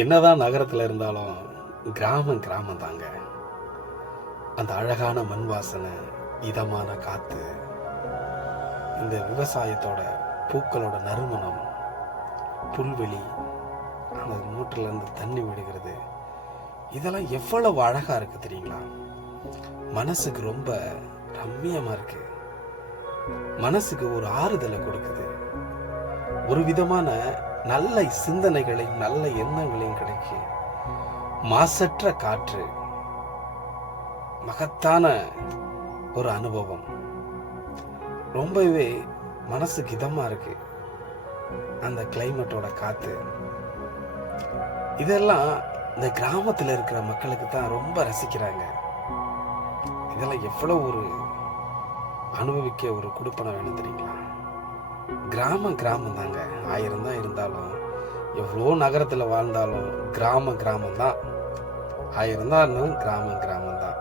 என்னதான் நகரத்தில் இருந்தாலும் கிராமம் கிராமம் தாங்க. அந்த அழகான மண் வாசனை, இதமான காற்று, இந்த விவசாயத்தோட பூக்களோட நறுமணம், புல்வெளி, அந்த மூட்டிலேருந்து தண்ணி விடுகிறது, இதெல்லாம் எவ்வளவு அழகாக இருக்குது தெரியுங்களா? மனசுக்கு ரொம்ப ரம்மியமாக இருக்கு. மனசுக்கு ஒரு ஆறுதலை கொடுக்குது. ஒரு விதமான நல்ல சிந்தனைகளையும் நல்ல எண்ணங்களையும் கிடைக்கும். மாசற்ற காற்று, மகத்தான ஒரு அனுபவம், ரொம்பவே மனசுக்கு இதமா இருக்கு. அந்த கிளைமேட்டோட காத்து, இதெல்லாம் இந்த கிராமத்தில் இருக்கிற மக்களுக்கு தான் ரொம்ப ரசிக்கிறாங்க. இதெல்லாம் எவ்வளவு ஒரு அனுபவிக்க ஒரு கொடுப்பனை வேணும் தெரியுங்களா? கிராமம் கிராமம் தாங்க. 1000 தான் இருந்தாலும், எவ்வளோ நகரத்தில் வாழ்ந்தாலும் கிராமம் கிராமம் தான். 1000 தான் இருந்தாலும் கிராமம் கிராமம் தான்.